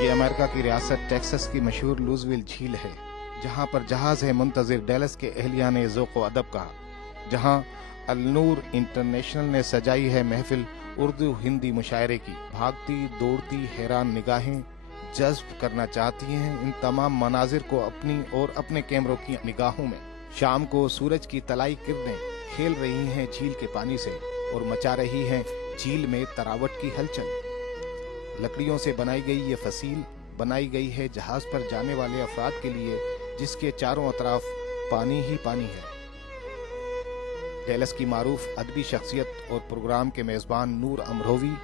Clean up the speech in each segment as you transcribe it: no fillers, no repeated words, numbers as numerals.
یہ امریکہ کی ریاست ٹیکساس کی مشہور لوزویل جھیل ہے، جہاں پر جہاز ہے منتظر ڈیلس کے اہلیہ نے ذوق و ادب کا، جہاں النور انٹرنیشنل نے سجائی ہے محفل اردو ہندی مشاعرے کی۔ بھاگتی دوڑتی حیران نگاہیں جذب کرنا چاہتی ہیں ان تمام مناظر کو اپنی اور اپنے کیمروں کی نگاہوں میں۔ شام کو سورج کی طلائی کرنیں کھیل رہی ہیں جھیل کے پانی سے اور مچا رہی ہیں جھیل میں تراوٹ کی ہلچل۔ لکڑیوں سے بنائی گئی یہ فصیل بنائی گئی ہے جہاز پر جانے والے افراد کے لیے، جس کے چاروں اطراف پانی ہی پانی ہے۔ ڈیلس کی معروف ادبی شخصیت اور پروگرام کے میزبان نور امروی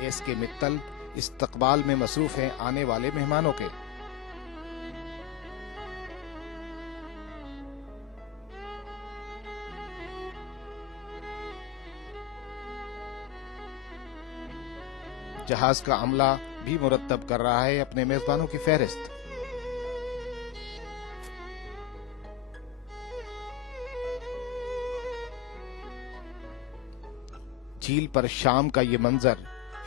ایس کے متل استقبال میں مصروف ہیں آنے والے مہمانوں کے۔ جہاز کا عملہ بھی مرتب کر رہا ہے اپنے میزبانوں کی فہرست۔ جھیل پر شام کا یہ منظر،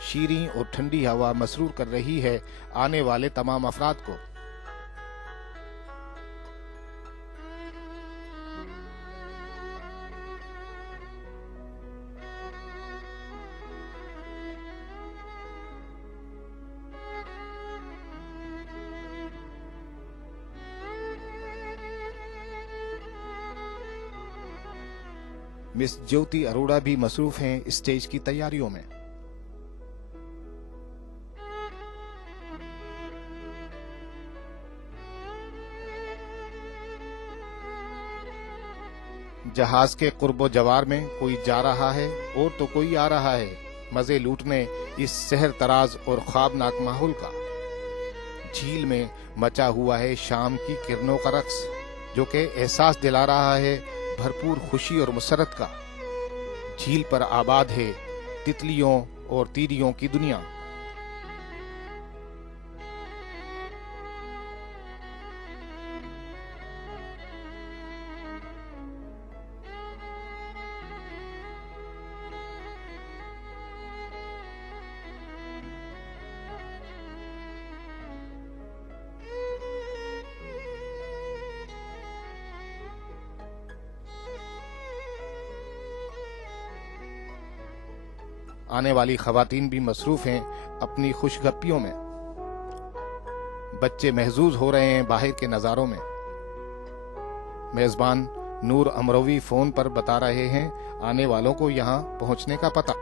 شیریں اور ٹھنڈی ہوا مسرور کر رہی ہے آنے والے تمام افراد کو۔ مس جیوتی اروڑا بھی مصروف ہیں اسٹیج کی تیاریوں میں۔ جہاز کے قرب و جوار میں کوئی جا رہا ہے اور تو کوئی آ رہا ہے مزے لوٹنے اس سحر تراز اور خوابناک ماحول کا۔ جھیل میں مچا ہوا ہے شام کی کرنوں کا رقص، جو کہ احساس دلا رہا ہے بھرپور خوشی اور مسرت کا۔ جھیل پر آباد ہے تتلیوں اور تیریوں کی دنیا۔ آنے والی خواتین بھی مصروف ہیں اپنی خوش گپیوں میں۔ بچے محظوظ ہو رہے ہیں باہر کے نظاروں میں۔ میزبان نور امروی فون پر بتا رہے ہیں آنے والوں کو یہاں پہنچنے کا پتہ۔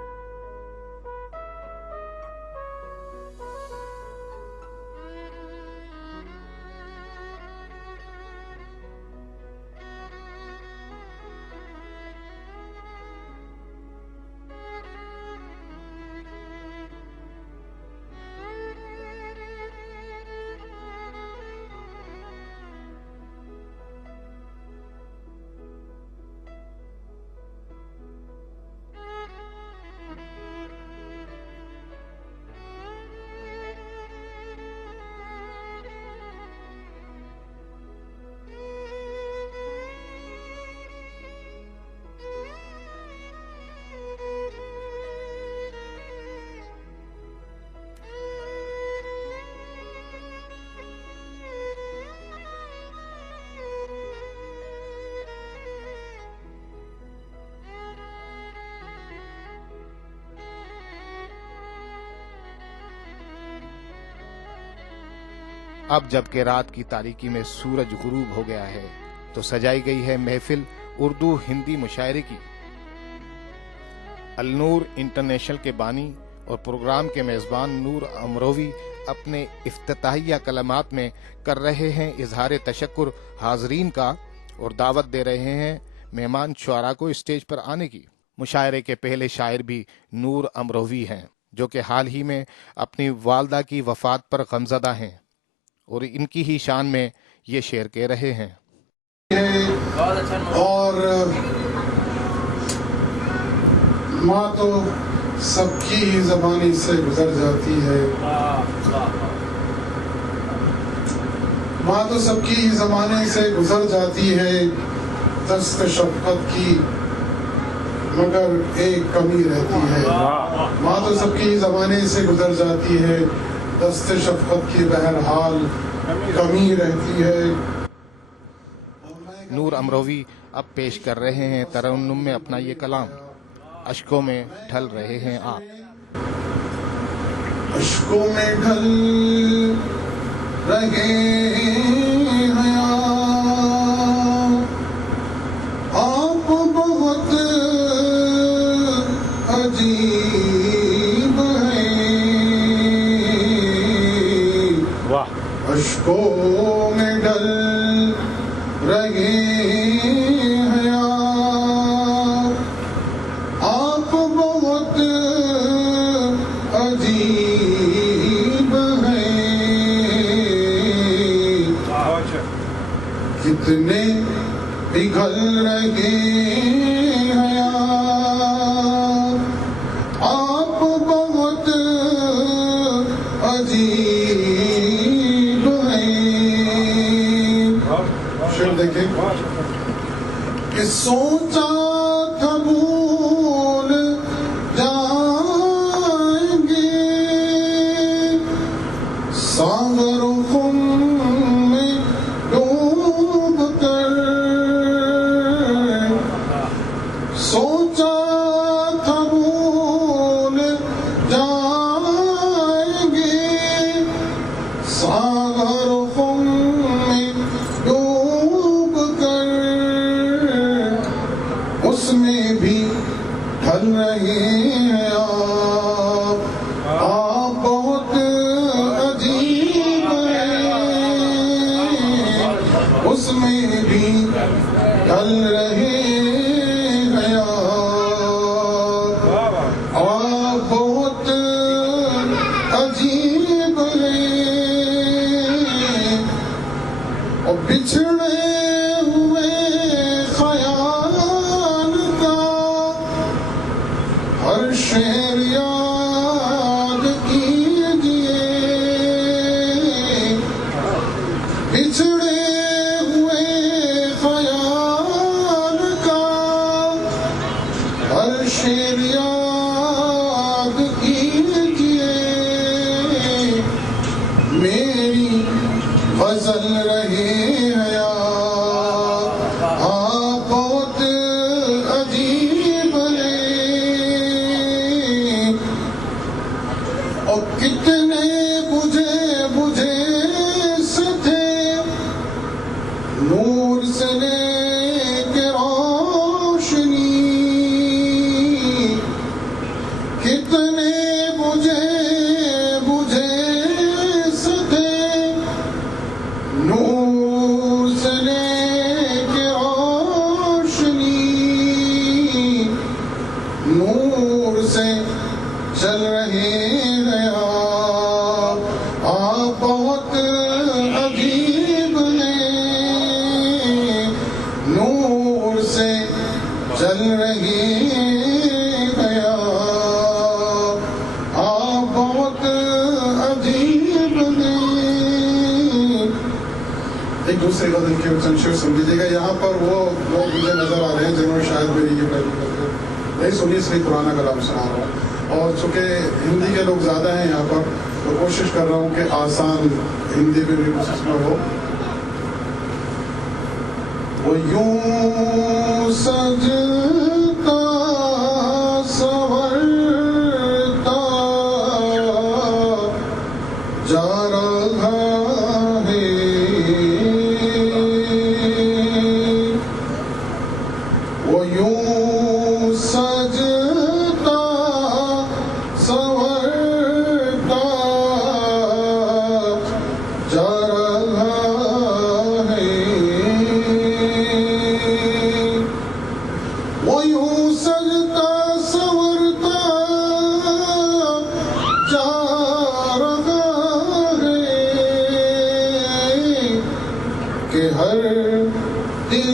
اب جب کہ رات کی تاریکی میں سورج غروب ہو گیا ہے تو سجائی گئی ہے محفل اردو ہندی مشاعرے کی۔ النور انٹرنیشنل کے بانی اور پروگرام کے میزبان نور امروی اپنے افتتاحیہ کلمات میں کر رہے ہیں اظہار تشکر حاضرین کا اور دعوت دے رہے ہیں مہمان شعراء کو اسٹیج پر آنے کی۔ مشاعرے کے پہلے شاعر بھی نور امروی ہیں، جو کہ حال ہی میں اپنی والدہ کی وفات پر غمزدہ ہیں اور ان کی ہی شان میں یہ شعر کہہ رہے ہیں۔ اور ماں تو سب کی ہی زبانی سے گزر جاتی ہے، ماں تو سب کی ہی زمانے سے گزر جاتی ہے، دست شفقت کی مگر ایک کمی رہتی ہے۔ ماں تو سب کی ہی زمانے سے گزر جاتی ہے، دست شفقت کی بہرحال کمی رہتی ہے. نور امروی اب پیش کر رہے ہیں ترنم میں اپنا یہ کلام. اشکوں میں ڈھل رہے ہیں آپ. اشکوں میں ڈھل رہے ہیں آپ بہت عجیب ہیں. واہ. اشکوں میں ڈھل رہے ہیں آپ بہت عجیب ہیں. کتنے پگھل رہے ہیں آپ بہت عجیب ہیں. شعر دیکھیں کہ سوچا تھا بھول جائیں گے ساغر خم میں ڈوب کر. سوچا تھا بھول جائیں گے ساغر خم میں ڈوب کر. اس میں بھی ڈھل رہے ہیں آپ بہت عجیب ہیں. اس میں بھی ڈھل رہے ہیں آپ بہت عجیب ہیں. اور بچھڑے ہوئے خیال کا ہر شعر یاد کیجئے. بچھڑے ہوئے خیال کا ہر شعر یاد کیجئے. میری غزل رہے ہیں آپ بہت عجیب ہیں. اور کتنے بجھے بجھے سے تھے نور سے لے کے روشنی. کتنے بجھے بجھے سے تھے نور سے لے کے روشنی. نور سے چل رہے ہیں آپ بہت عجیب ہیں. نور سے چل رہے ہیں آپ بہت عجیب ہیں. ایک دوسرے غزل کے چند شعر سن لیجیے گا. یہاں پر وہ لوگ مجھے نظر آ رہے ہیں جنہوں نے شاید میری یہ پہلی غزل نہیں سنی, اس لیے پرانا کلام سنا رہا ہوں. اور چونکہ ہندی کے لوگ زیادہ ہیں یہاں پر تو کوشش کر رہا ہوں کہ آسان ہندی میں بھی کوشش میں ہو. وہ یوں سجتا سنورتا جا رہا ہے. وہ یوں سجتا سنورتا جا رہا ہے. وہ یوں سجتا سنورتا جا رہا ہے کہ ہر دل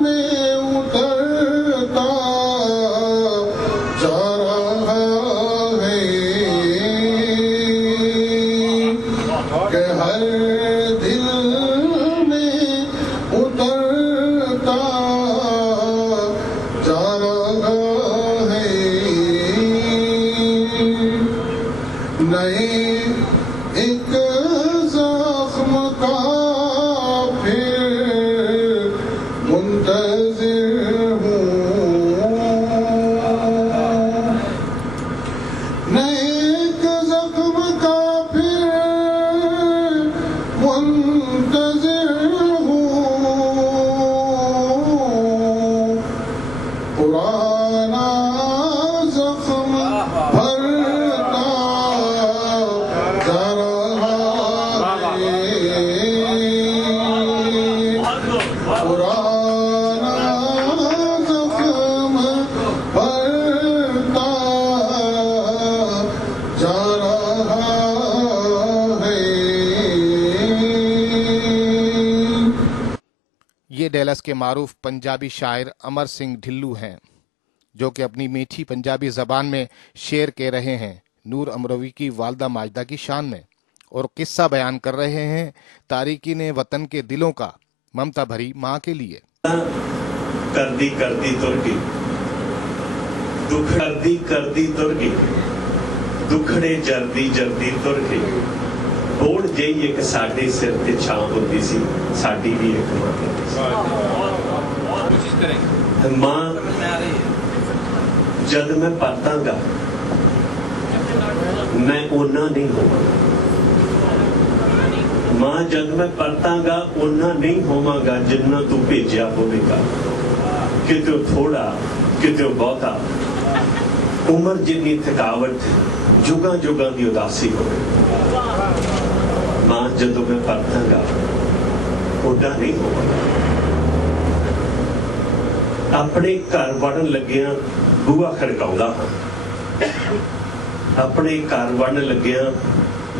میں اترتا جا رہا ہے. کہ ہر دل میں اترتا جا رہا ہے. نئے ایک زخم کا پھر منتظر ہوں، میں ایک زخم کا پھر منتظر ہوں، پرانا زخم بھرتا جا رہا ہے، پرانا زخم بھرتا جا رہا ہے۔ یہ ڈیلس کے معروف پنجابی شاعر امر سنگھ ڈھلو ہیں، جو کہ اپنی میٹھی پنجابی زبان میں شعر کہہ رہے ہیں نور امروی کی والدہ ماجدہ کی شان میں، اور قصہ بیان کر رہے ہیں تارکین وطن کے دلوں کا ممتا بھری ماں کے لیے۔ کردی کردی تر گئی، دکھ کردی کردی تر گئی، دکھڑے جردی جردی تر گئی، بوڑھ جئی ایک ساڈے سر تے چھاں ہوندی سی، ساڈی بھی ایک ماں ہوندی سی۔ ماں جد میں پرتاں گا میں اونا نہیں ہوواں گا، ماں جد میں پرتاں گا اونا نہیں ہوواں گا جنہ تو بھیجیا ہوے گا، کتے تھوڑا کتے بہتا، عمر جنی تھکاوٹ جگاں جگاں دی اداسی ہوے، ماں جدوں میں پرتاں گا اوڈا نہیں ہوواں گا۔ اپنے گھر وڑن لگیاں بوہا کھڑکاؤندا ہاں، اپنے گھر وڑن لگیاں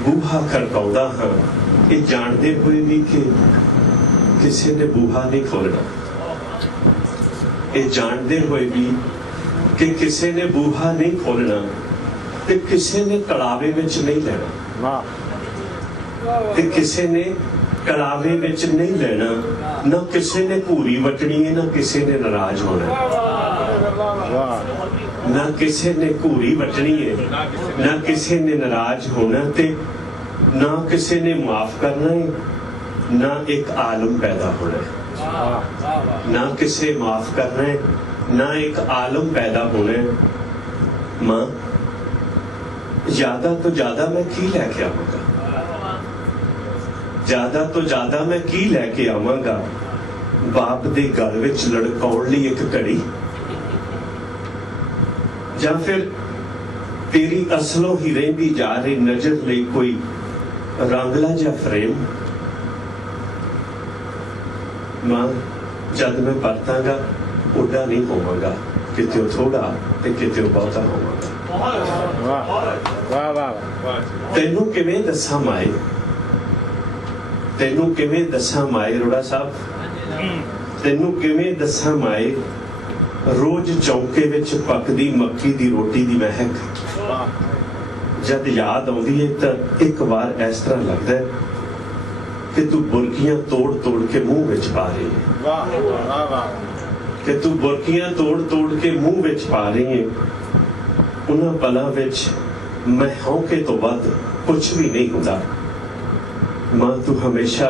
بوہا کھڑکاؤندا ہاں، یہ جاندے ہوئے بھی کہ کسی نے بوہا نہیں کھولنا، یہ جاندے ہوئے بھی کہ کسی نے بوہا نہیں کھولنا، تے کسی نے کڑاوے وچ نہیں لینا، تے کسی نے کڑاوے وچ نہیں لینا، نہ کسی نے پوری وٹنی ہے نہ کسی نے ناراض ہونا، نہ کسی نے پوری وٹنی ہے نہ کسی نے ناراض ہونا، تے نہ کسی نے معاف کرنا ہے نہ ایک عالم پیدا ہونا ہے، نہ کسی معاف کرنا ہے نہ ایک عالم پیدا ہونا ہے۔ ماں زیادہ تو زیادہ میں کی لے کے آواں گا، زیادہ تو زیادہ میں کی لے کے آواں گا، باپ دے گل وچ لڑکاؤن لئی ایک کڑی، یا پھر تیری اصلوں ہی رہندی جا رہی نظر لئی کوئی رنگلا جا فریم۔ ماں جد میں پرتاں گا اوڈا نہیں ہوواں گا، کتے تھوڑا تے کتے بہتا ہوواں گا۔ تینوں کیویں دساں مائے، تینوں کیویں دساں مائے روڑا صاحب، تینوں کیویں دساں مائے روز چوکے وچ پکدی مکی دی روٹی دی مہک جد یاد آؤندی ہے تے ایک بار اس طرح لگدا ہے کہ تو برکیاں توڑ توڑ کے منہ وچ پا رہی ہے، کہ تو برکیاں توڑ توڑ کے منہ وچ پا رہی ہے۔ انہاں پلاں وچ میں ہونکے تو ود کچھ بھی نہیں ہوندا۔ ماں تو ہمیشہ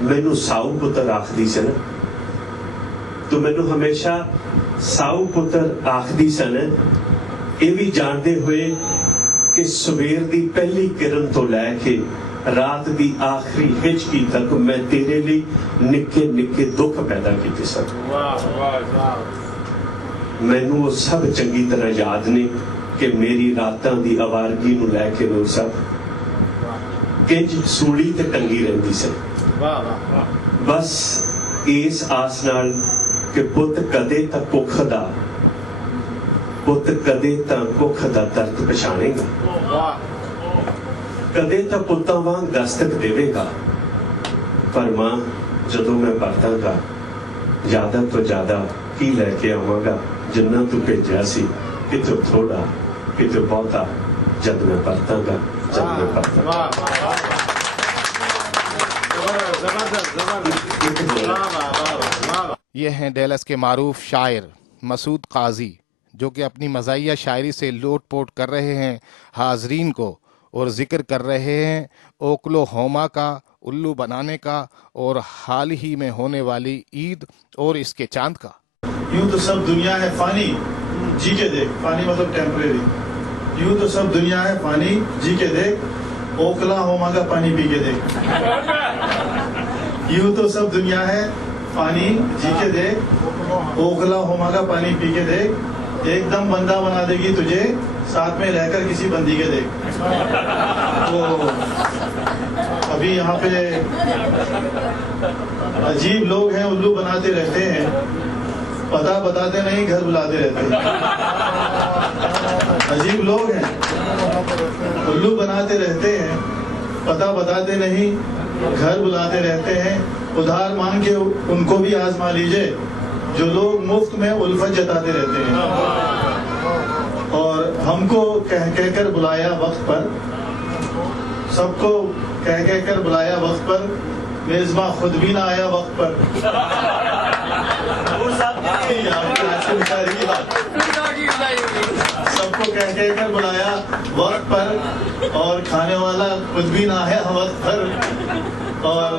مینوں ساؤ پتر آکھدی سی نا، تو مینوں ہمیشہ ساؤ پتر آکھدی سی نا، یہ بھی جانتے ہوئے کہ سویر دی پہلی کرن تو لے کے رات دی آخری ہچکی تک میں تیرے لیے نکے نکے دکھ پیدا کیتے سن۔ مینوں وہ سب چنگی طرح یاد نے کہ میری راتاں دی آوارگی نو لے کے نور صاحب کنج سولی تے ٹنگی رہندی سی، بس اس آس نال کہ پت کدے تک ککھ دا، پت کدے تک ککھ دا درد پچھانے گا، کدے تک پتاں وانگ دستک دے گا۔ پر ماں جدوں میں پرتاں گا زیادہ تو زیادہ کی لے کے آواں گا جنہ تو بھیجیا سی، کتے تھوڑا کتے بہتا، جد میں پرتاں گا جد میں پرتاں گا۔ یہ ہیں ڈیلس کے معروف شاعر مسعود قاضی، جو کہ اپنی مزاحیہ شاعری سے لوٹ پوٹ کر رہے ہیں حاضرین کو اور ذکر کر رہے ہیں اوکلاہوما کا، الو بنانے کا اور حال ہی میں ہونے والی عید اور اس کے چاند کا۔ یوں تو سب دنیا ہے فانی، جی کے دیکھ، فانی مطلب ٹیمپریری، یوں تو سب دنیا ہے فانی، جی کے دیکھ، اوکلاہوما کا پانی پی کے دیکھ۔ یوں تو سب دنیا ہے فانی، جی کے دیکھ، اوکلاہوما کا پانی پی کے دیکھ، ایک دم بندہ بنا دے گی تجھے، ساتھ میں رہ کر کسی بندی کے دیکھ۔ تو ابھی یہاں پہ عجیب لوگ ہیں، الو بناتے رہتے ہیں، پتہ بتاتے نہیں، گھر بلاتے رہتے ہیں۔ عجیب لوگ ہیں، الو بناتے رہتے ہیں، پتہ بتاتے نہیں، گھر بلاتے رہتے ہیں۔ ادھار مانگ کے ان کو بھی آزما لیجئے جو لوگ مفت میں الفت جتاتے رہتے ہیں۔ اور ہم کو کہہ کر بلایا وقت پر، سب کو کہہ کر بلایا وقت پر، میزباں خود بھی نہ آیا وقت پر۔ سب کو کہہ کر بلایا وقت پر، اور کھانے والا خود بھی نہ آیا وقت پر، اور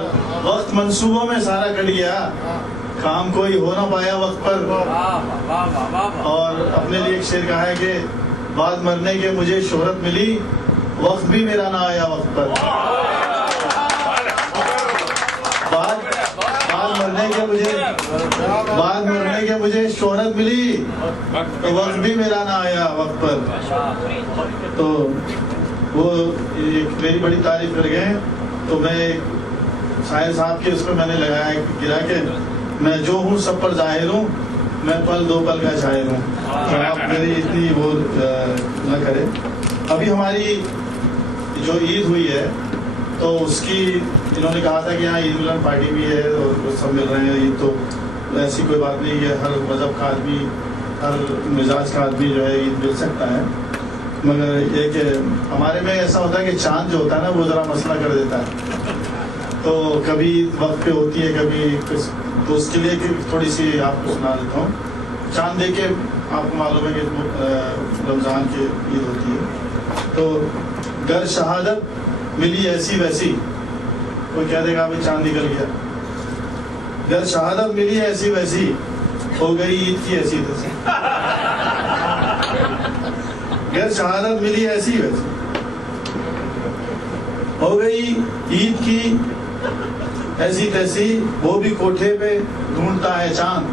وقت منصوبوں میں سارا کٹ گیا، کام کوئی ہو نہ پایا وقت پر۔ اور اپنے لیے ایک شعر کہا ہے کہ بعد مرنے کے مجھے شہرت ملی، وقت بھی میرا نہ آیا وقت پر۔ بعد مرنے کے مجھے شہرت ملی، تو وقت بھی میرا نہ آیا وقت پر۔ تو وہ میری بڑی تعریف کر گئے، تو میں شاعر صاحب کے اس پہ میں نے لگایا گرا کہ میں جو ہوں سب پر ظاہر ہوں، میں پل دو پل کا شاعر ہوں۔ تو آپ میری اتنی وہ نہ کریں۔ ابھی ہماری جو عید ہوئی ہے تو اس کی انہوں نے کہا تھا کہ یہاں عید ملن پارٹی بھی ہے اور سب مل رہے ہیں، عید تو ایسی کوئی بات نہیں ہے، ہر مذہب کا آدمی، ہر مزاج کا آدمی جو ہے عید مل سکتا ہے، مگر یہ کہ ہمارے میں ایسا ہوتا ہے کہ چاند جو ہوتا ہے نا وہ ذرا مسئلہ کر دیتا ہے، تو کبھی وقت پہ ہوتی ہے کبھی، تو اس کے لیے تھوڑی سی آپ کو سنا دیتا ہوں۔ چاند دیکھ کے آپ کو معلوم ہے کہ رمضان کی عید ہوتی ہے۔ تو گر شہادت ملی ایسی ویسی، کوئی کہہ دے گا ابھی چاند نکل گیا، گر شہادت ملی ایسی ویسی، ہو گئی عید کی ایسی تیسی۔ گر شہادت ملی ایسی ویسی، ہو گئی عید کی ایسی تیسی، وہ بھی کوٹھے پہ ڈھونڈتا ہے چاند،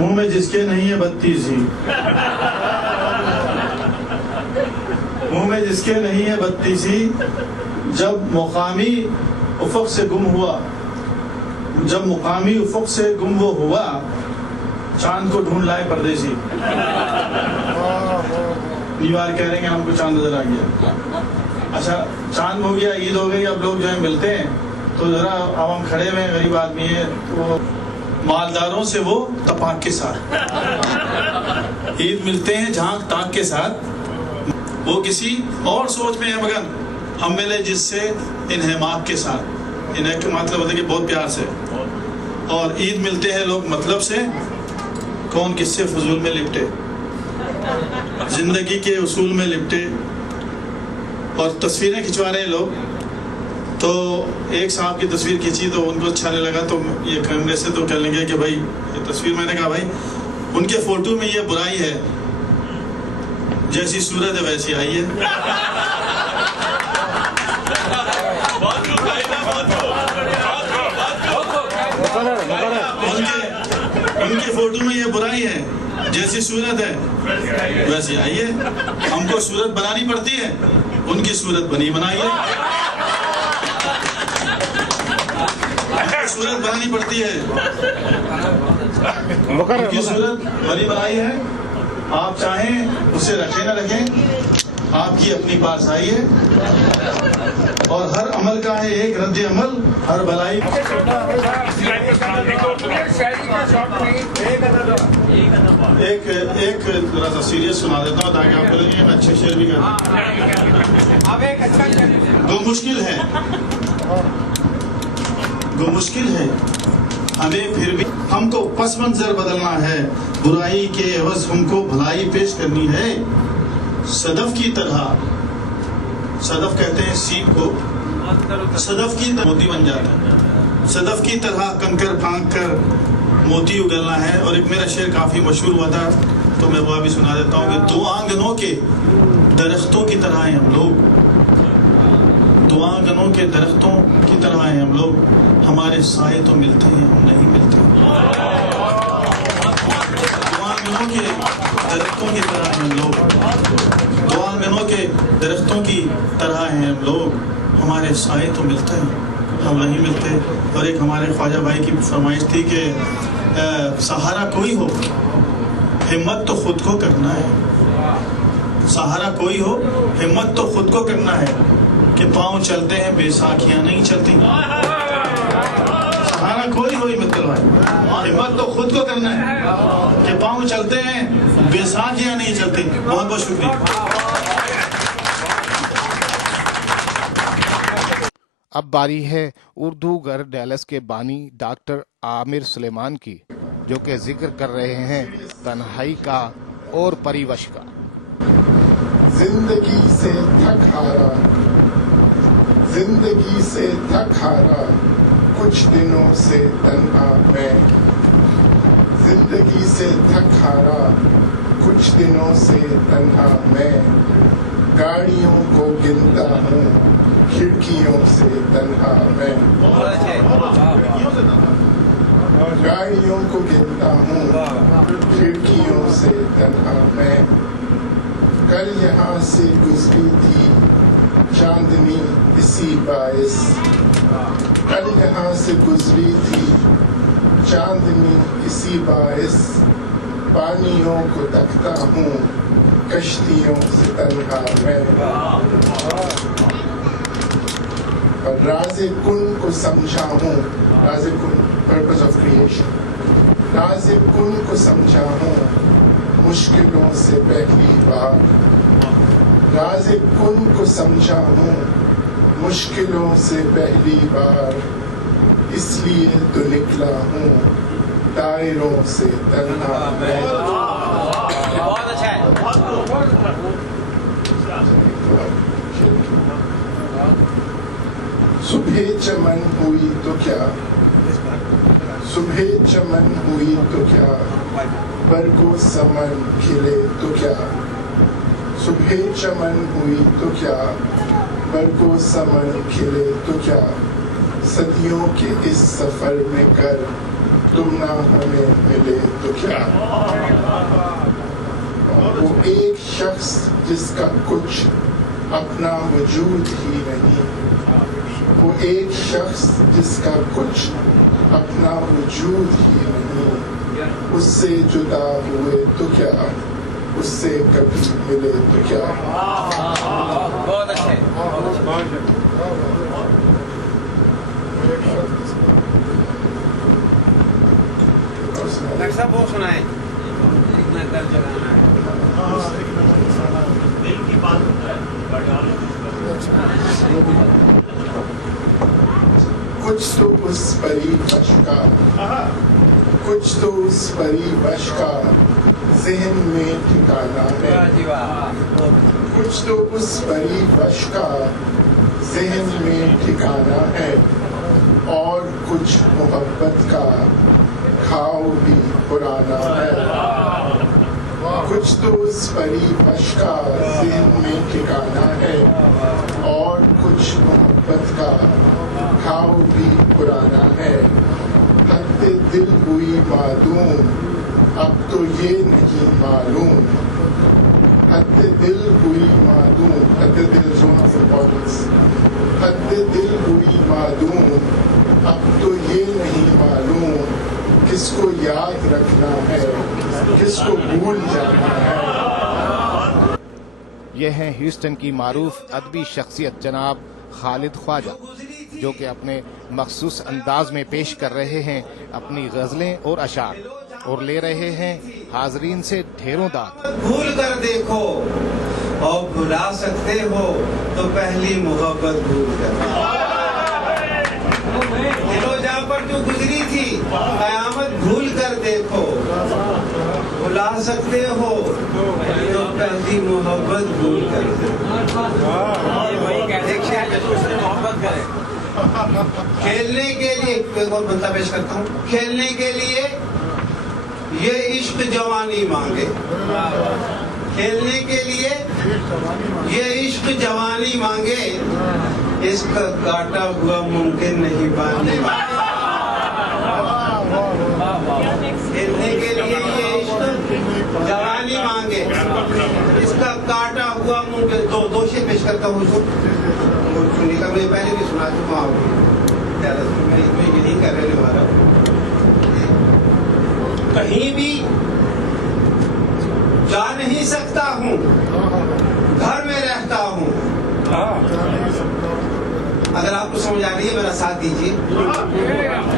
منہ میں جس کے نہیں ہے بتی سی، منہ میں جس کے نہیں ہے بتی سی، جب مقامی افق سے گم ہوا، جب مقامی افق سے گم وہ ہوا، چاند کو ڈھونڈ لائے پردیسی۔ نیوار کہہ رہے ہیں کہ ہم کو چاند نظر آ گیا۔ اچھا چاند ہو گیا، عید ہو گئی، اب لوگ جو ہے ملتے ہیں تو ذرا اب ہم کھڑے ہوئے غریب آدمی ہیں، تو مالداروں سے وہ تپاک کے ساتھ عید ملتے ہیں جھانک تاک کے ساتھ، وہ کسی اور سوچ میں ہے مگر ہم ملے جس سے انہماک کے ساتھ، انہیں کا مطلب ہوتا ہے کہ بہت پیار سے، اور عید ملتے ہیں لوگ مطلب سے، کون کس سے فضول میں لپٹے، زندگی کے اصول میں لپٹے، اور تصویریں کھنچوا رہے ہیں لوگ۔ تو ایک صاحب کی تصویر کھینچی تو ان کو اچھا نہیں لگا، تو یہ کیمرے سے تو کہنے لگے کہ بھائی یہ تصویر، میں نے کہا بھائی ان کے فوٹو میں یہ برائی ہے، جیسی صورت ہے ویسی آئی ہے۔ ان کے فوٹو میں یہ برائی ہے، جیسی صورت ہے ویسی آئی ہے۔ ہم کو صورت بنانی پڑتی ہے، ان کی صورت بنی بنائی ہے، ان کی صورت بنانی پڑتی ہے، ان کی صورت بنی بنائی ہے۔ آپ چاہیں اسے رکھیں نہ رکھیں، آپ کی اپنی پاسائی ہے، اور ہر عمل کا ہے ایک رد عمل، ہر بلائی۔ ایک ذرا سا سیریس سنا دیتا ہوں تاکہ آپ کو لگے میں اچھے شعر بھی کرتا ہوں۔ گو مشکل ہے ہمیں پھر بھی، ہم کو پس منظر بدلنا ہے، برائی کے عوض ہم کو بھلائی پیش کرنی ہے، صدف کی طرح صدف کہتے ہیں سیپ کو، صدف کی موتی بن جاتا ہے، صدف کی طرح کنکر پھانک کر موتی اگلنا ہے۔ اور ایک میرا شعر کافی مشہور ہوا تھا تو میں وہ بھی سنا دیتا ہوں کہ دو آنگنوں کے درختوں کی طرح ہیں ہم لوگ، دو آنگنوں کے درختوں کی طرح ہیں ہم لوگ، ہمارے سائے تو ملتے ہیں ہم نہیں ملتے۔ دو آنگنوں کے درختوں کی طرح ہیں ہم لوگ، دو آنگنوں کے درختوں کی طرح ہیں ہم لوگ، ہمارے سائے تو ملتے ہیں ہم نہیں ملتے۔ اور ایک ہمارے خواجہ بھائی کی فرمائش تھی کہ سہارا کوئی ہو ہمت تو خود کو کرنا ہے، سہارا کوئی ہو ہمت تو خود کو کرنا ہے، کہ پاؤں چلتے ہیں بے ساکھیاں نہیں چلتی۔ سہارا کوئی ہو ہمت کروائے، ہمت تو خود کو کرنا ہے کہ پاؤں چلتے ہیں بے ساکھیاں نہیں چلتی۔ بہت بہت شکریہ۔ اب باری ہے اردو گھر ڈیلس کے بانی ڈاکٹر عامر سلیمان کی، جو کہ ذکر کر رہے ہیں تنہائی کا اور پریوش کا۔ زندگی سے تھک ہارا، زندگی سے تھک ہارا، کچھ دنوں سے تنہا میں، زندگی سے تھک ہارا، کچھ دنوں سے تنہا میں، گاڑیوں کو گنتا ہوں کھڑکیوں سے تنہا میں، گاڑیوں کو گنتا ہوں کھڑکیوں سے تنہا میں، کل یہاں سے گزری تھی چاندنی اسی باعث، کل یہاں سے گزری تھی چاندنی اسی باعث، پانیوں کو تکتا ہوں کشتیوں سے تنہا میں، اور راز کن کو سمجھا ہوں، راز کن پرپز آف کریشن، راز کن کو سمجھا ہوں مشکلوں سے پہلی بار، راز کن کو سمجھا ہوں مشکلوں سے پہلی بار، اس لیے تو نکلا ہوں دائروں سے تنہا میں۔ بہت اچھا ہے۔ صبح چمن ہوئی تو کیا، صبح چمن ہوئی تو کیا، برگو سمن کھلے تو کیا، صبح چمن ہوئی تو کیا، برگو سمن کھلے تو کیا، صدیوں کے اس سفر میں کر تم نہ ہمیں ملے تو کیا، وہ ایک شخص جس کا کچھ اپنا وجود ہی نہیں، وہ ایک شخص جس کا کچھ اپنا وجود ہی نہیں، اس سے جدا ہوئے تو کیا، اس سے کبھی ملے تو کیا۔ بہت اچھے۔ ڈاکٹر صاحب وہ سنائیں، اتنا درد جگانا ہے۔ دل کی بات کچھ تو اس پری وش کا، کچھ تو اس پری وش کا ذہن میں ٹھکانا ہے، کچھ تو اس پری وش کا ذہن میں ٹھکانا ہے، اور کچھ محبت کا کھاؤ بھی پرانا ہے، کچھ تو اس پری وش کا ذہن میں ٹھکانا ہے، اور کچھ محبت کا کھاؤ بھی پرانا ہے، حد دل ہوئی معدوم اب تو یہ نہیں معلوم، حد دل ہوئی معدوم، حد دل زون آف امپورٹنس، حد دل ہوئی معدوم اب تو یہ نہیں معلوم، کس کو یاد رکھنا ہے کس کو بھول جانا ہے۔ یہ ہیں ہیوسٹن کی معروف ادبی شخصیت جناب خالد خواجہ، جو کہ اپنے مخصوص انداز میں پیش کر رہے ہیں اپنی غزلیں اور اشعار، اور لے رہے ہیں حاضرین سے ڈھیروں داد۔ بھول کر دیکھو اور بھلا سکتے ہو تو پہلی محبت بھول کر، دلو جا پر جو گزری تھی قیامت بھول کر دیکھو، بھلا سکتے ہو تو پہلی محبت بھول کر دیکھو۔ کھیلنے کے لیے ایک اور بندہ پیش کرتا ہوں. کھیلنے کے لیے یہ عشق جوانی مانگے. کھیلنے کے لیے یہ عشق جوانی مانگے. اس کا کاٹا ہوا ممکن نہیں باندھے. کھیلنے کے لیے یہ عشق جوانی مانگے. اس کا کاٹا ہوا ممکن. دو شعر پیش کرتا ہوں جو میں پہلے بھی سنا چکا ہوں. میں یہی کرنے والا ہوں. کہیں بھی جا نہیں سکتا ہوں, گھر میں رہتا ہوں. اگر آپ کو سمجھ آ رہی ہے میرا ساتھ دیجیے.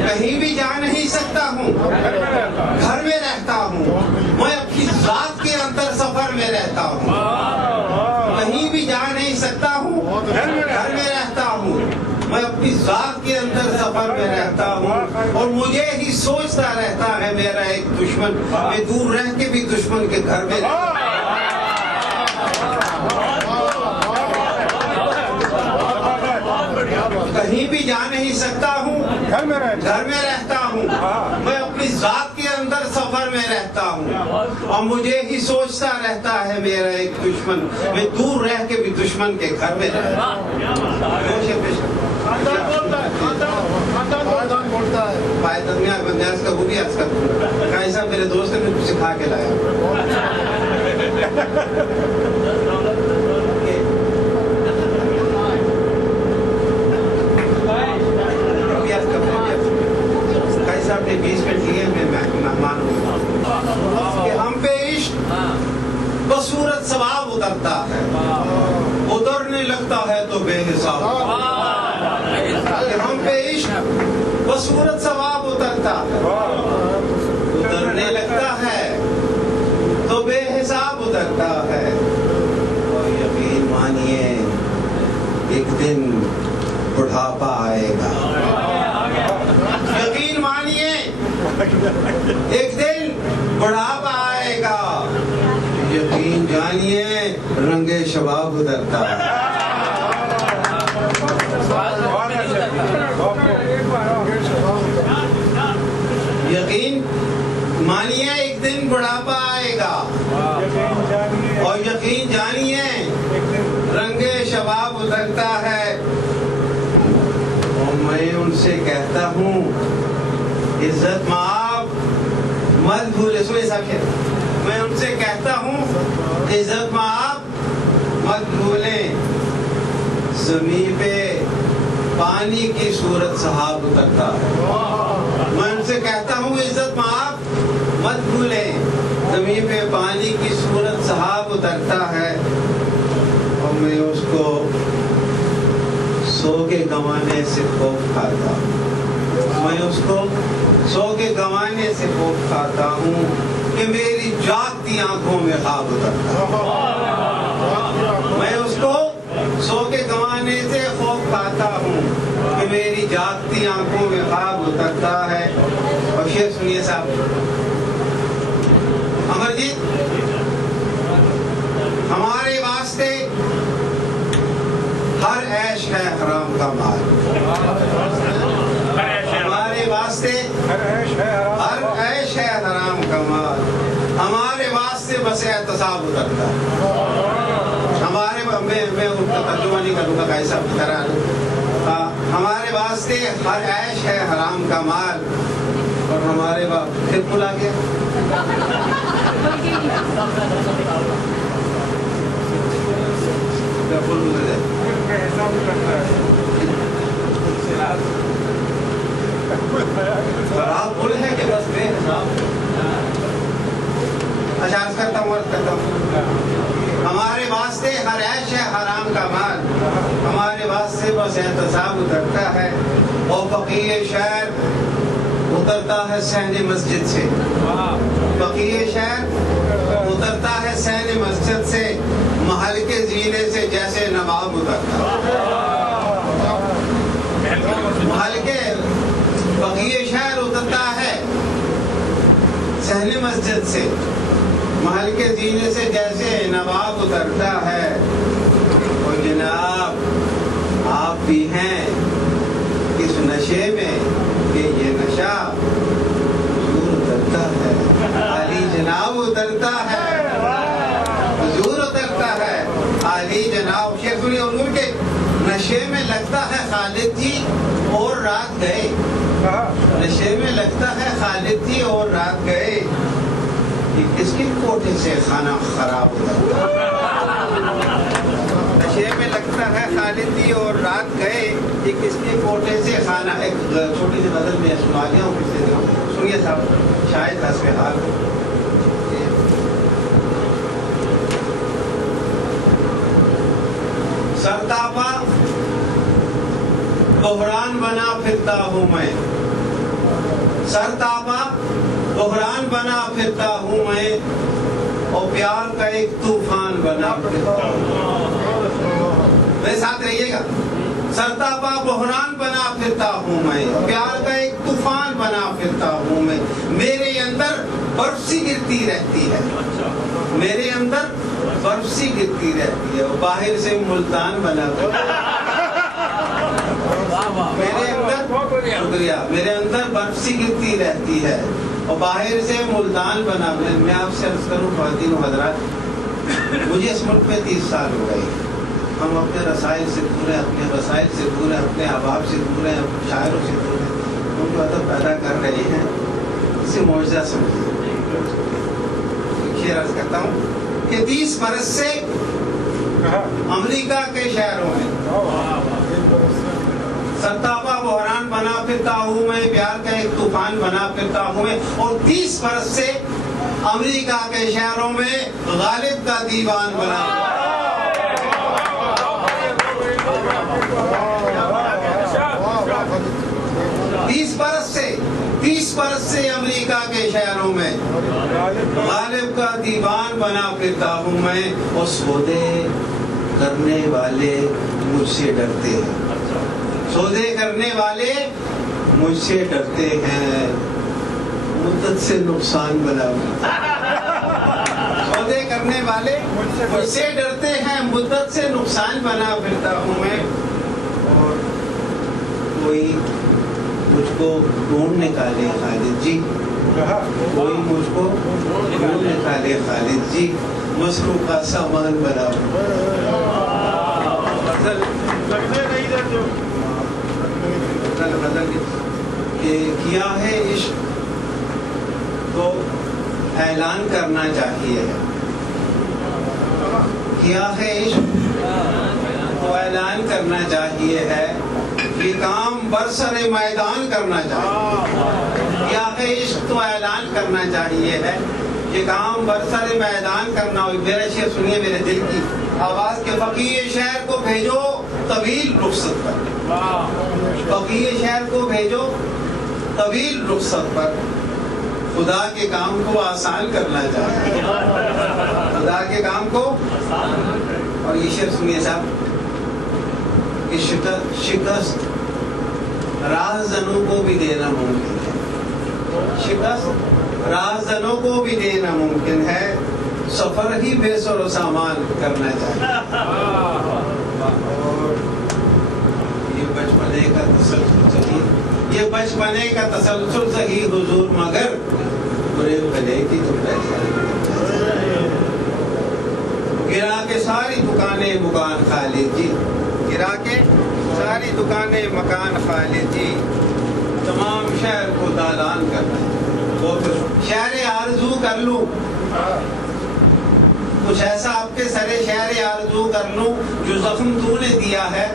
کہیں بھی جا نہیں سکتا ہوں, گھر میں رہتا ہوں. میں اپنی ذات کے اندر سفر میں رہتا ہوں. کہیں بھی جا نہیں سکتا ہوں, گھر میں رہتا ہوں. میں اپنی ذات کے اندر سفر میں رہتا ہوں. اور مجھے ہی سوچتا رہتا ہے میرا ایک دشمن. میں دور رہ کے بھی دشمن کے گھر میں رہتا ہوں. کہیں بھی جا نہیں سکتا ہوں, گھر میں رہتا ہوں. میں اپنی ذات کے اندر سفر میں رہتا ہوں. اور مجھے ہی سوچتا رہتا ہے میرا ایک دشمن. میں دور رہ کے بھی دشمن کے گھر میں رہتا ہوں. کا وہ بھی عرض کرتا ہوں. بھائی صاحب میرے دوست نے مجھے سکھا کے لایا. صاحب نے 20 منٹ لیے. میں مہمان ہوں کہ ہم پہ عشق بصورت ثواب اترتا ہے, اترنے لگتا ہے تو بے حساب. کہ ہم پہ عشق بصورت ثواب اترتا ہے, اترنے لگتا ہے تو بے حساب اترتا ہے. اور یقین مانیے ایک دن بڑھاپا آئے گا. یقین مانیے ایک دن بڑھاپا آئے گا. یقین جانیے رنگ شباب اترتا ہے. یقین مانیے ایک دن بڑھاپا آئے گا. اور یقین جانیے رنگ شباب اترتا ہے. اور میں ان سے کہتا ہوں عزت مآب مت بھولے. سوئے صاحب میں ان سے کہتا ہوں عزت مآب مت بھولیں. زمین پہ پانی کی صورت سحاب اترتا ہے. میں ان سے کہتا ہوں عزت مآب مت بھولیں. زمین پہ پانی کی صورت سحاب اترتا ہے. اور میں اس کو سو کے گنوانے سے خوف کھاتا ہوں. میں اس کو سو کے گنوانے سے خوف کھاتا ہوں کہ میری جاگتی آنکھوں میں خواب اترتا ہے. میں اس کو سو کے گنوانے سے خوف کھاتا ہوں کہ میری جاگتی آنکھوں میں خواب اترتا ہے. اور شعر سنیے صاحب. امرجیت ہمارے واسطے ہر عیش ہے حرام کا مال. ہمارے واسطے ہر عیش ہے حرام کا مال. ہمارے واسطے بس احتساب اترتا ہے. ہمارے میں ان کا ترجمہ نہیں کروں گا کیسا طرح. ہمارے واسطے ہر عیش ہے حرام کا مال. اور ہمارے باپ پھر بلا گیا. خراب بول ہے کہ بس بے حساب. اشعار کرتا ہوں. ہمارے واسطے ہر عیش ہے حرام کا مال. ہمارے واسطے بس احتساب اترتا ہے. اور فقیر شہر اترتا ہے صحن مسجد سے. فقیر شہر اترتا ہے صحن مسجد سے. محل کے زینے سے جیسے نواب اترتا ہے. محل کے فقیر شہر اترتا ہے صحن مسجد سے. محل کے زینے سے جیسے نواب اترتا ہے. اور جناب آپ بھی ہیں اس نشے میں کہ یہ نشہ حضور اترتا ہے، علی جناب اترتا ہے، حضور اترتا ہے، علی جناب۔ شیخ سنی حضور کے نشے میں لگتا ہے خالد جی اور رات گئے، نشے میں لگتا ہے خالد جی اور رات گئے، یہ کس کی کوٹے سے کھانا خراب ہوتا ہے؟ نشے میں لگتا ہے خالد جی اور رات گئے، یہ کس کے کوٹے سے کھانا۔ ایک چھوٹی سی غزل میں سنا لیا ہوں، پھر سے سنیے صاحب، شاید حسب حال ہو۔ سرتاپا بحران بنا پھرتا ہوں میں، سرتاپا بحران بنا پھرتا ہوں میں، اور پیار کا ایک طوفان بنا پھرتا ہوں۔ میرے ساتھ رہیے گا۔ سرتاپا بحران بنا پھرتا ہوں میں، پیار کا ایک طوفان بنا پھرتا ہوں میں، میرے اندر برف سی گرتی رہتی ہے، میرے اندر برف سی گرتی رہتی ہے، اور باہر سے ملتان بنا میرے اندر، شکریہ، میرے اندر برف سی گرتی رہتی ہے اور باہر سے ملتان بنا۔ میں آپ سے عرض کروں خواتین و حضرات، مجھے اس ملک میں 30 سال ہو گئے، ہم اپنے رسائل سے دور ہیں، اپنے وسائل سے دور ہیں، اپنے احباب سے دور ہیں، شاعروں سے دور ہیں، ان کو ادب پیدا کر رہے ہیں، اسے معجزہ سمجھیں۔ عرض کرتا ہوں کہ 30 برس سے امریکہ کے شہروں میں سرتاپا بحران بنا پھرتا ہوں میں، پیار کا ایک طوفان بنا پھرتا ہوں میں، اور 30 برس سے امریکہ کے شہروں میں غالب کا دیوان بنا۔ 30 برس سے امریکہ کے شہروں میں غالب کا دیوان بنا پھرتا ہوں میں، اور سودے کرنے والے مجھ سے ڈرتے ہیں، سودے کرنے والے مجھ سے ڈرتے ہیں، مدت سے نقصان بنا سودے کرنے والے مجھ سے ڈرتے ہیں، مدت سے نقصان بنا پھرتا ہوں میں، اور کوئی مجھ کو ڈھونڈ نکالے خالد جی، کوئی مجھ کو ڈھونڈ نکالے خالد جی، مصروف کا سامان بنا۔ کیا ہے عشق تو اعلان کرنا چاہیے، کیا ہے عشق تو اعلان کرنا چاہیے ہے، یہ کام برسر میدان کرنا چاہیے، کیا ہے عشق تو اعلان کرنا چاہیے ہے، یہ کام برسر میدان کرنا ہو۔ میرا شعر سنیے میرے دل کی آواز کے، فقیر شہر کو بھیجو طویل رخصت پر، فقیر شہر کو بھیجو طویل رخصت پر، خدا کے کام کو آسان کرنا چاہیے، خدا کے کام کو۔ اور یہ شعر سنیے صاحب کہ شکست رازدنوں کو بھی دینا ممکن ہے، شکست رازدنوں کو بھی دینا ممکن ہے، سفر ہی بے سر و سامان کرنا چاہیے۔ اور یہ بچپنے کا تسلسل صحیح، یہ بچپنے کا تسلسل صحیح حضور، مگر برے بھلے کی تو پہچان۔ گرا کے ساری دکانیں مکان خالد جی، گرا کے ساری دکانیں مکان خالد جی، تمام شہر کو دالان کرنا، شہر آرزو کر لوں، کچھ ایسا آپ کے سرے شہر آرزو کر لوں، جو زخم تو نے دیا ہے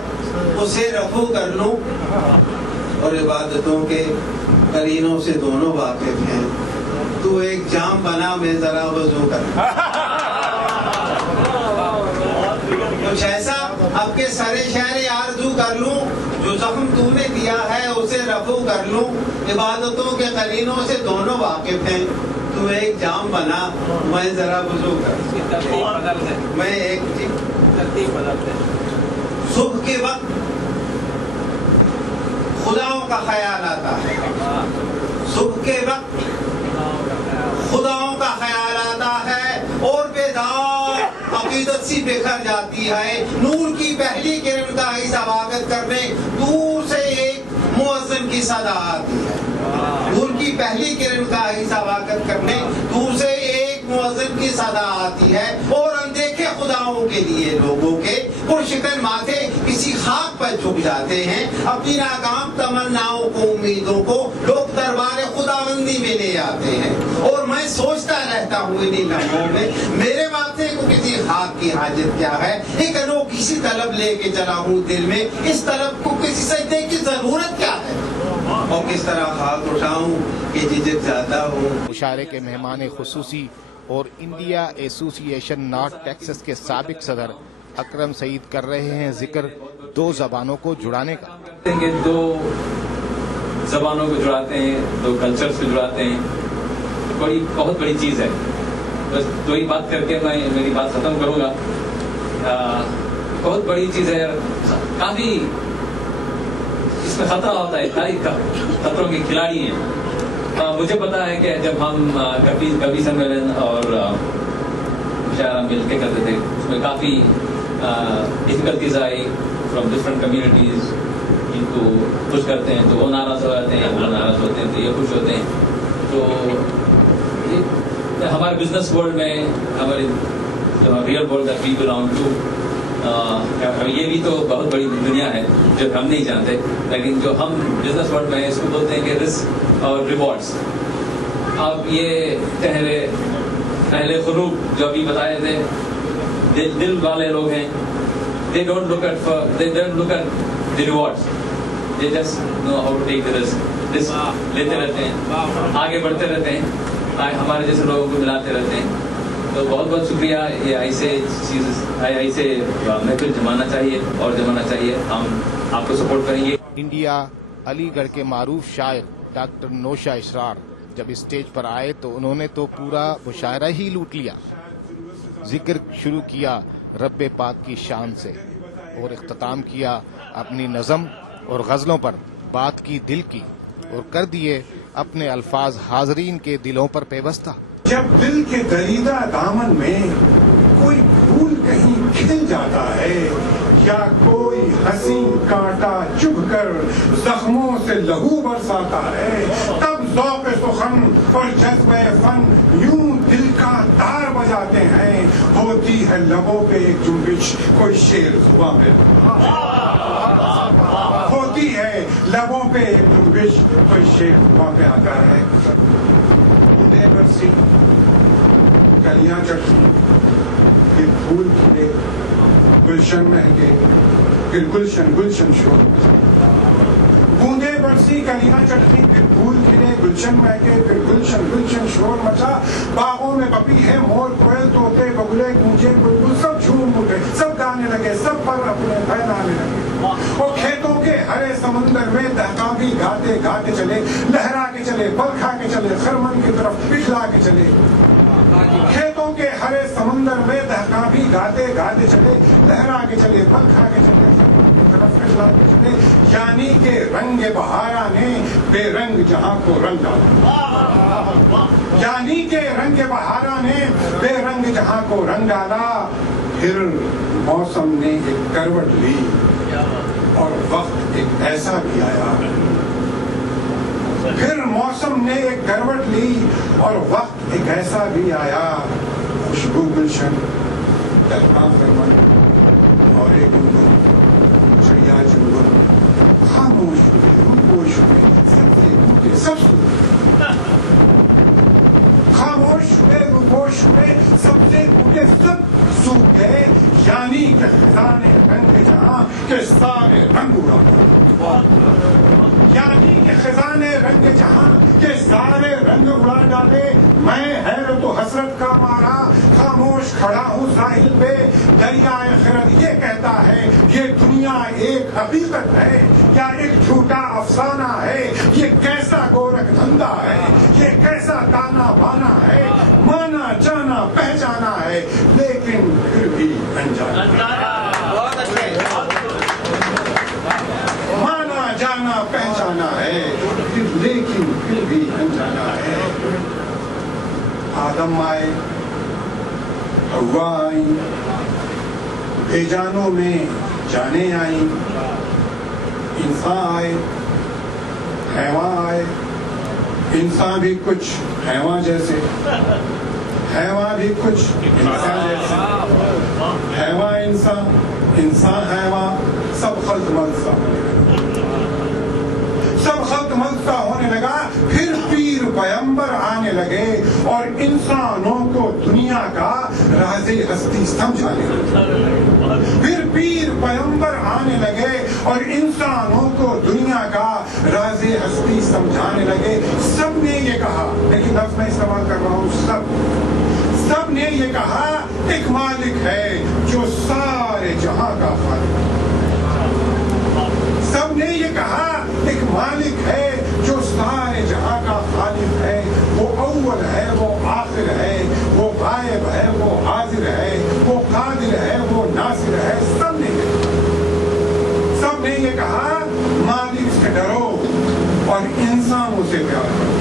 اسے رفو کر لوں، اور عبادتوں کے قرینوں سے دونوں واقف ہیں، تو ایک جام بنا میں ذرا وضو کر، کچھ ایسا آپ کے سرے شہر آرزو کر لوں، جو زخم تو نے دیا ہے اسے رفو کر لوں، عبادتوں کے قرینوں سے دونوں واقف ہیں، تو ایک جام بنا میں ذرا وضو کر، میں ایک ترتیب بدلتے۔ صبح کے وقت خداؤں کا خیال آتا ہے، صبح کے وقت خداؤں کا خیال آتا ہے، اور بیدار عقیدت سی بکھر جاتی ہے، نور کی پہلی کرن کا ہی سواگت کرنے دور سے ایک مؤذن صدا آتی ہے. نور کی پہلی کرن کا حصہ واقف کرنے دور سے ایک مؤذن کی صدا آتی ہے اور اندیکھے خداؤں کے لیے لوگوں کے پرشکن ماتھے کسی خاک پر جھک جاتے ہیں. اپنی ناکام تمناؤں کو امیدوں کو لوگ دربار خداوندی میں لے آتے ہیں. اور میں سوچتا رہتا ہوں انہیں لمحوں میں میرے ماتھے کو کسی خاک کی حاجت کیا ہے. ایک انوکھی سی طلب لے کے چلا ہوں دل میں, اس طلب کو کسی سجدے کی ضرورت کیا ہے اور کس طرح خاک اٹھاؤں کہ جھجک جاتا ہوں. مشاعرے کے مہمان خصوصی اور انڈیا ایسوسی ایشن نارتھ ٹیکساس کے سابق صدر اکرم سعید کر رہے ہیں ذکر دو زبانوں کو جڑانے کا. دو زبانوں کو جڑاتے ہیں, دو کلچرز کو جڑاتے ہیں, بہت بڑی چیز ہے. بس دو ہی بات کر کے میں میری بات ختم کروں گا. بہت بڑی چیز ہے, کافی اس میں خطرہ ہوتا ہے, خطروں کے کھلاڑی ہیں. مجھے پتا ہے کہ جب ہم کبھی سمیلن اور مشاعرہ مل کے کرتے تھے اس میں کافی ڈفیکلٹیز آئی فرام ڈفرنٹ کمیونٹیز. ان کو خوش کرتے ہیں تو وہ ناراض ہو جاتے ہیں, وہ ناراض ہوتے ہیں تو یہ خوش ہوتے ہیں. تو ہمارے بزنس ورلڈ میں ہمارے real world that we belong to, یہ بھی تو بہت بڑی دنیا ہے جو ہم نہیں جانتے, لیکن جو ہم بزنس ورلڈ میں اس کو بولتے ہیں کہ رسک اور ریوارڈس. اب یہ اہل خلوق جو ابھی بتائے تھے دل والے لوگ ہیں, they don't look at the rewards, they just know how to take the risk لیتے رہتے ہیں, آگے بڑھتے رہتے ہیں, ہمارے جیسے لوگوں کو ملاتے رہتے ہیں. تو بہت بہت شکریہ. یہ ایسے محفل جمانا چاہیے اور جمانا چاہیے. ہم آپ کو سپورٹ کریں گے. انڈیا علی گڑھ کے معروف شاعر ڈاکٹر نوشا اسرار جب اسٹیج پر آئے تو انہوں نے تو پورا مشاعرہ ہی لوٹ لیا. ذکر شروع کیا رب پاک کی شان سے اور اختتام کیا اپنی نظم اور غزلوں پر بات کی دل کی, اور کر دیے اپنے الفاظ حاضرین کے دلوں پر پیوستہ. جب دل کے دریدہ دامن میں کوئی پھول کہیں کھل جاتا ہے یا کوئی حسین کانٹا چبھ کر زخموں سے لہو برساتا ہے, تب ذوق سخن اور جذبہ فن یوں دل کا تار بجاتے ہیں. ہوتی ہے لبوں پہ ایک جنبش, کوئی شعر زباں پہ ہوتی ہے لبوں پہ ایک جنبش, کوئی شعر زباں پہ آتا ہے. بوندیں برسی کلیاں چڑھی پھر پھول کھلے گلشن مہکے پھر گلشن شور. بوندیں برسی کلیاں چٹکی پھر پھول کھلے گلشن مہکے پھر گلشن شور مچا. باغوں میں پپی ہے مور کوئل طوطے بگلے گونجے بلبل سب جھوم اٹھے, سب گانے لگے, سب پر اپنے پھیلانے لگے. وہ کھیتوں کے ہرے سمندر میں دہقاں گاتے گاتے چلے, لہرا کے چلے, پل کھا کے چلے, خرمن کی طرف پچھلا کے چلے. کھیتوں کے ہرے سمندر میں دہقاں بھی گاتے گاتے چلے, لہرا کے چلے, پل کھا کے چلے, یعنی کہ رنگ بہارا نے بے رنگ جہاں کو رنگ ڈالا. یعنی کہ رنگ بہارا نے بے رنگ جہاں کو رنگ ڈالا. پھر موسم نے ایک کروٹ لی اور وقت ایک ایسا بھی آیا. پھر موسم نے ایک کروٹ لی اور وقت ایک ایسا بھی آیا. خوشبو گلشن دلکاں فرمن اور ایک چڑیا چنگل خاموش ہوئے, روپوش ہوئے, سب سے بوٹے سب سو خاموش ہوئے, روپوش ہوئے, سب سے بوٹے سب سوکھ گئے. یعنی کہ خزانے رنگ جہاں کے سارے رنگ اڑا, یعنی کہ خزانے رنگ جہاں کے سارے رنگ اڑا ڈالے. میں حیرت و حسرت کا مارا خاموش کھڑا ہوں ساحل پہ. دریائے خرد یہ کہتا ہے یہ دنیا ایک حقیقت ہے یا ایک جھوٹا افسانہ ہے. یہ کیسا گورکھ دھندا ہے, یہ کیسا تانا بانا ہے. مانا جانا پہچانا ہے لیکن پھر بھی انجانا. مانا جانا پہچانا ہے لیکن پھر بھی انجانا ہے. آدم آئے, حوا آئی, بے جانوں میں جانیں آئیں. انسان آئے, حیوان آئے, انسان بھی کچھ حیوان جیسے, حیوان بھی کچھ انسان جیسے, حیوان انسان, انسان حیوان, سب خلق مند سا, سب خلق مند سا ہونے لگا. پھر پیر پیغمبر آنے لگے اور انسانوں کو دنیا کا راز ہستی سمجھانے لگے. پھر پیر پیغمبر آنے لگے اور انسانوں کو دنیا کا راز ہستی سمجھانے لگے. سب نے یہ کہا, لیکن لفظ میں استعمال کر رہا ہوں, سب نے یہ کہا ایک مالک ہے جو سارے جہاں کا خالق ہے. سب نے یہ کہا ایک مالک ہے جو سارے جہاں کا خالق ہے. وہ اول ہے, وہ آخر ہے, وہ غائب ہے, وہ حاضر ہے, وہ قادر ہے, وہ ناصر ہے. سب نے یہ کہا مالک سے ڈرو اور انسانوں سے پیار کرو.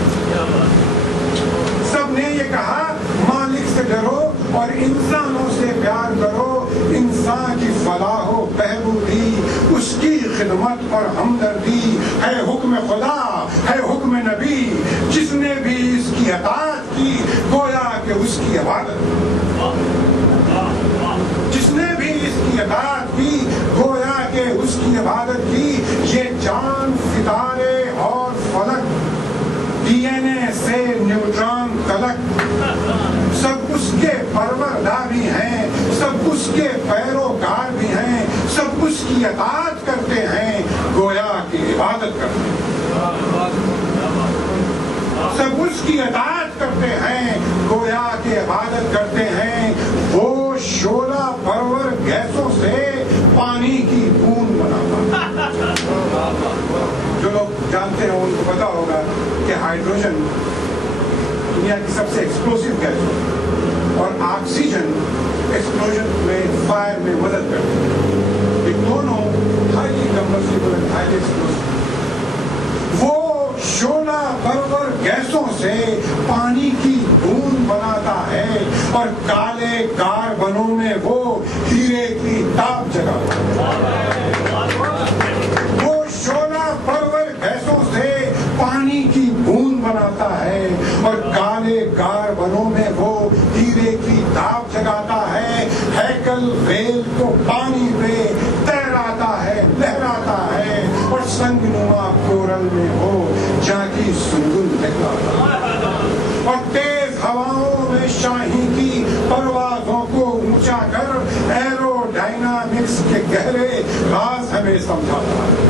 سب نے یہ کہا مالک سے ڈرو اور انسانوں سے پیار کرو. انسان کی فلاح و بہبودی, اس کی خدمت اور ہمدردی ہے حکم خدا, ہے حکم نبی. جس نے بھی اس کی اطاعت کی گویا کہ اس کی عبادت, جس نے بھی اس کی اطاعت کی گویا کہ اس کی عبادت کی. یہ چاند, ستارے اور فلک, ڈی این اے سے نیوٹران تلک, سب اس کے پروردگار بھی ہیں, سب اس کے پیروکار بھی ہیں, سب اس کی اطاعت کرتے ہیں گویا کی عبادت کرتے ہیں. سب اس کی اطاعت کرتے ہیں گویا کی عبادت کرتے ہیں. وہ شعلہ پرور گیسوں سے پانی کی بوند بناتا. جو لوگ جانتے ہیں ان کو پتا ہوگا کہ ہائیڈروجن دنیا کی سب سے ایکسپلوسیو گیس ہے اور آکسیجن ایکسپلوژن میں, فائر میں مدد کرتے ہیں. یہ دونوں ہائیلی کمبسٹیبل اینڈ ہائیلی ایکسپلوسیو. وہ شعلہ پرور گیسوں سے پانی کی بوند بناتا ہے اور کالے کاربنوں میں وہ ہیرے کی تاب جگاتا ہے. وہ شعلہ پرور گیسوں سے پانی کی بوند بناتا ہے اور کالے کاربنوں میں وہ ہیرے کی تاب جگاتا ہے. ہیکل ریل کو پانی پہ تیراتا ہے, لہراتا ہے اور سنگ نما کورل میں ہو جہاں کی سنگل دکھلاتا ہے. اور تیز ہواؤں میں شاہی کی پروازوں کو اونچا کر ایرو ڈائنامکس کے گہرے راز ہمیں سمجھاتا ہے.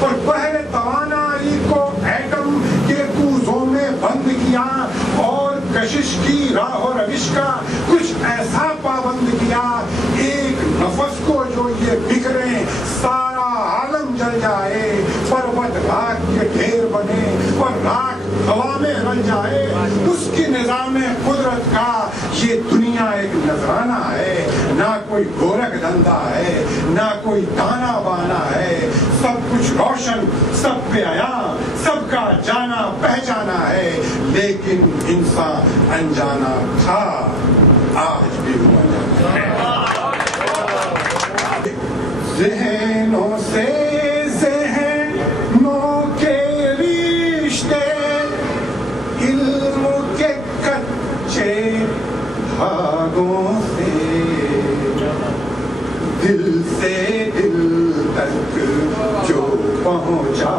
اور بحر توانائی کو ایٹم کے کوزوں میں بند کیا اور کشش کی راہ و روش کا کچھ ایسا پابند کیا. ایک نفس کو جو یہ بکھرے سارا عالم جل جائے, پروت راکھ کے ڈھیر بنے اور راکھ ہوا میں رل جائے. اس کی نظام قدرت کا یہ دنیا ایک نذرانہ ہے. نہ کوئی گورکھ دھندا ہے, نہ کوئی تانا بانا ہے. سب کچھ روشن, سب پہ عیاں, سب کا جانا پہچانا ہے. لیکن انسان انجانا تھا, آج بھی وہ انجانا ہے. ذہنوں سے ذہنوں کے رشتے, علم کے کچے دھاگوں سے, دل سے دل تک جو پہنچا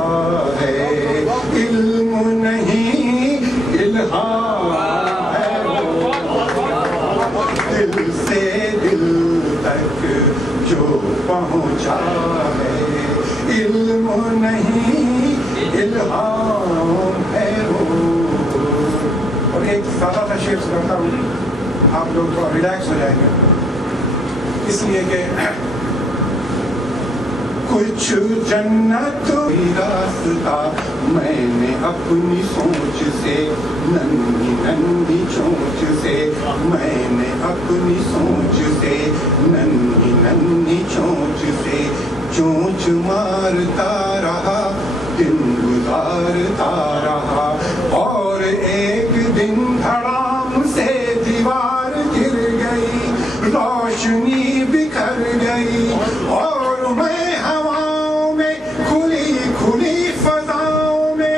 ہے علم نہیں الہام ہے. دل سے دل تک جو پہنچا ہے علم نہیں الہام ہے. اور ایک سادہ سا شعر سناتا ہوں, آپ لوگ کو ریلیکس ہو جائیں گے. اس لیے کہ کچھ جنت راستہ میں نے اپنی سوچ سے, ننھی ننھی چونچ سے, میں نے اپنی سوچ سے, ننھی ننھی چونچ سے چونچ مارتا رہا, دن گزارتا رہا. اور ایک دن دھڑام سے دیوار گر گئی, روشنی بکھر گئی اور میں ہواؤں میں کھلی کھلی فضاؤں میں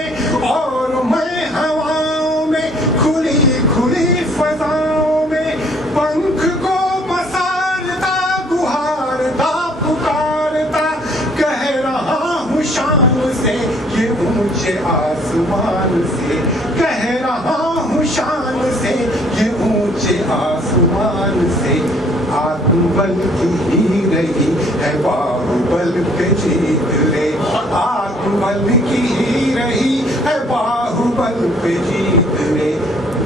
شان سے یہ اونچے آسمان سے، کہہ رہا ہوں شان سے یہ اونچے آسمان سے، آتم بل کی ہی رہی ہے باہوبل پہ جیت لے، آتم بل کی ہی رہی ہے باہوبل پہ جیت لے،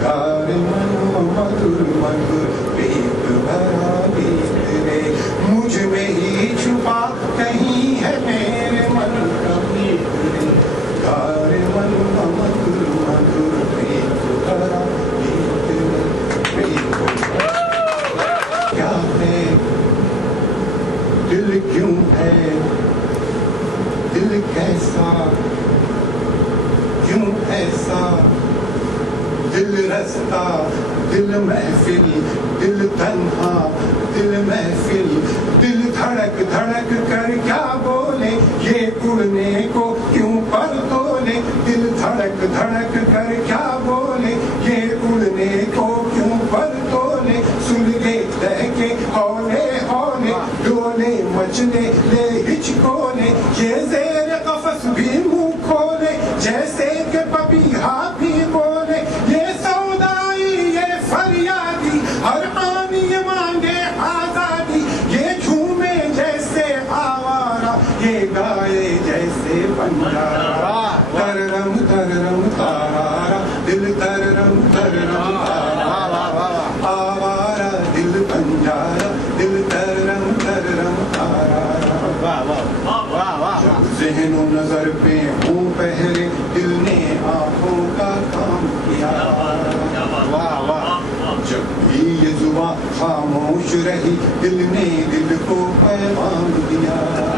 گار من مدر مدر پیت بھرا گیت لے، مجھ میں ہی چھپا کہیں ہے میرے من کا گیت لے، گار من مدر مدر پیت بھرا گیت لے، کیا ہے دل کیوں ہے دل کیسا کیوں ایسا، دل رستا دل محفل دل تنہا دل محفل، دل دھڑک دھڑک کر کیا بولے یہ اڑنے کو کیوں پر تولے، دل دھڑک دھڑک کر کیا بولے یہ اڑنے کو کیوں پر تولے، سن لے دہکے ہولے ہولے ڈولے مچلے لے ہچکولے، یہ زیر قفس بھی منہ کھولے جیسے کہ پپیہا بھی بولے، یہ سودائی یہ فریادی ہر آنی مانگے آزادی، یہ جھومے جیسے آوارہ یہ گائے جیسے بنجارا، تررم تررم تارارا دل تررم تررم تارارا، آوارہ دل بنجارا دل تررم تررم تارارا، ذہن و نظر پہ ہوں پہرے دل نے آنکھوں کا کام کیا، جب بھی یہ زباں خاموش رہی دل نے دل کو پیغام دیا۔